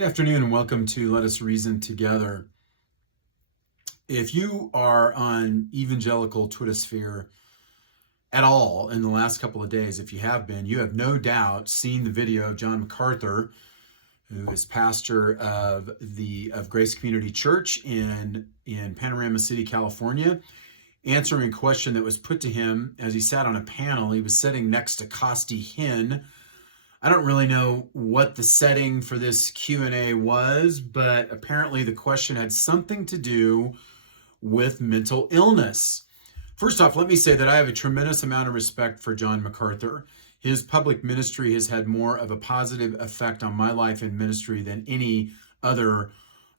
Good afternoon and welcome to Let Us Reason Together. If you are on evangelical Twitter sphere at all in the last couple of days, if you have been, you have no doubt seen the video of John MacArthur, who is pastor of Grace Community Church in Panorama City, California, answering a question that was put to him as he sat on a panel. He was sitting next to Costi Hinn. I don't really know what the setting for this Q&A was, but apparently the question had something to do with mental illness. First off, let me say that I have a tremendous amount of respect for John MacArthur. His public ministry has had more of a positive effect on my life and ministry than any other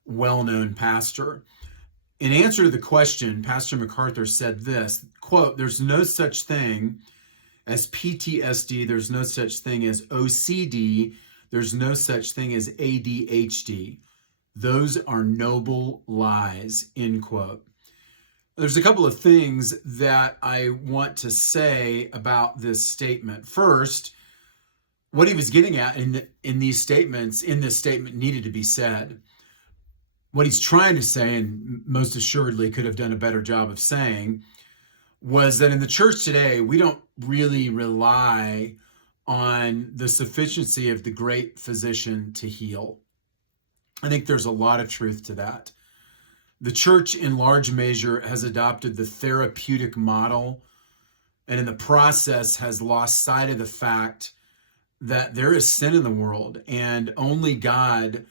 well-known pastor. In answer to the question, Pastor MacArthur said this, quote, "There's no such thing as PTSD, there's no such thing as OCD, there's no such thing as ADHD. Those are noble lies," end quote. There's a couple of things that I want to say about this statement. First, what he was getting at in this statement needed to be said. What he's trying to say, and most assuredly could have done a better job of saying, was that in the church today, we don't really rely on the sufficiency of the great physician to heal. I think there's a lot of truth to that. The church, in large measure, has adopted the therapeutic model, and in the process has lost sight of the fact that there is sin in the world, and only God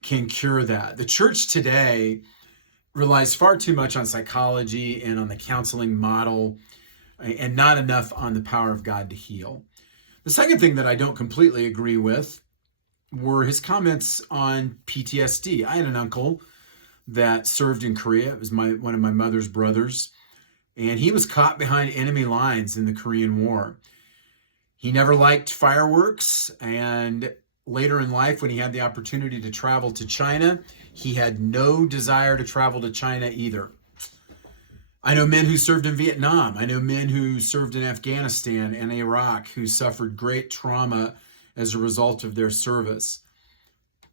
can cure that. The church today relies far too much on psychology and on the counseling model and not enough on the power of God to heal. The second thing that I don't completely agree with were his comments on PTSD. I had an uncle that served in Korea. It was one of my mother's brothers, and he was caught behind enemy lines in the Korean War. He never liked fireworks, and later in life, when he had the opportunity to travel to China, he had no desire to travel to China either. I know men who served in Vietnam. I know men who served in Afghanistan and Iraq who suffered great trauma as a result of their service.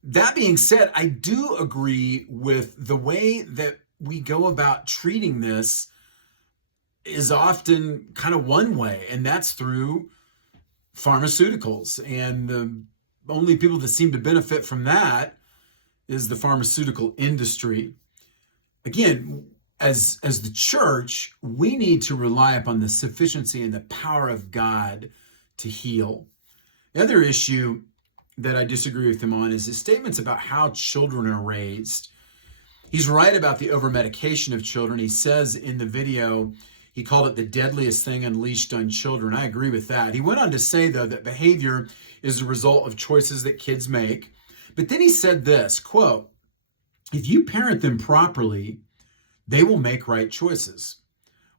That being said, I do agree with the way that we go about treating this is often kind of one way, and that's through pharmaceuticals. And the only people that seem to benefit from that is the pharmaceutical industry. Again, as the church, we need to rely upon the sufficiency and the power of God to heal. The other issue that I disagree with him on is his statements about how children are raised. He's right about the over-medication of children. He says in the video, he called it the deadliest thing unleashed on children. I agree with that. He went on to say, though, that behavior is the result of choices that kids make. But then he said this, quote, "If you parent them properly, they will make right choices."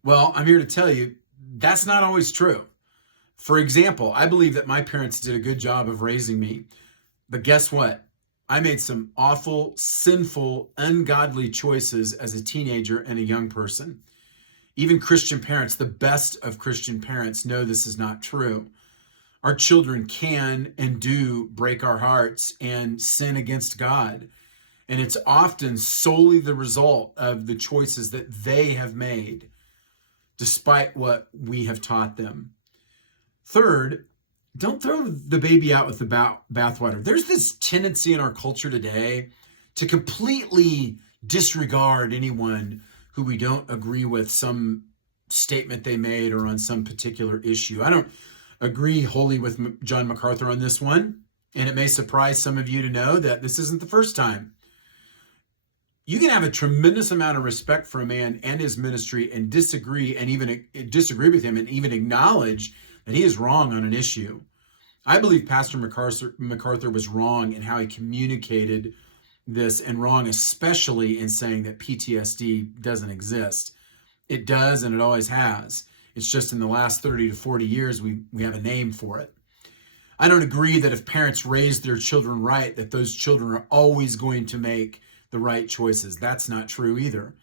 Well, I'm here to tell you, that's not always true. For example, I believe that my parents did a good job of raising me. But guess what? I made some awful, sinful, ungodly choices as a teenager and a young person. Even Christian parents, the best of Christian parents, know this is not true. Our children can and do break our hearts and sin against God. And it's often solely the result of the choices that they have made, despite what we have taught them. Third, don't throw the baby out with the bathwater. There's this tendency in our culture today to completely disregard anyone who we don't agree with some statement they made or on some particular issue. I don't agree wholly with John MacArthur on this one, and it may surprise some of you to know that this isn't the first time. You can have a tremendous amount of respect for a man and his ministry and disagree with him and even acknowledge that he is wrong on an issue. I believe Pastor MacArthur was wrong in how he communicated this, and wrong especially in saying that PTSD doesn't exist. It does, and it always has. It's just in the last 30 to 40 years, we have a name for it. I don't agree that if parents raise their children right, that those children are always going to make the right choices. That's not true either.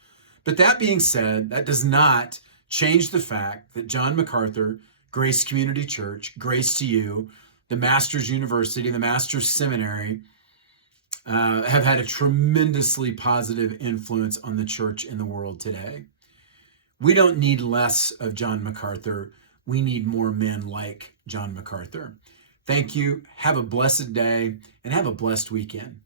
But that being said, that does not change the fact that John MacArthur, Grace Community Church, Grace to You, the Master's University, the Master's Seminary, have had a tremendously positive influence on the church in the world today. We don't need less of John MacArthur. We need more men like John MacArthur. Thank you. Have a blessed day and have a blessed weekend.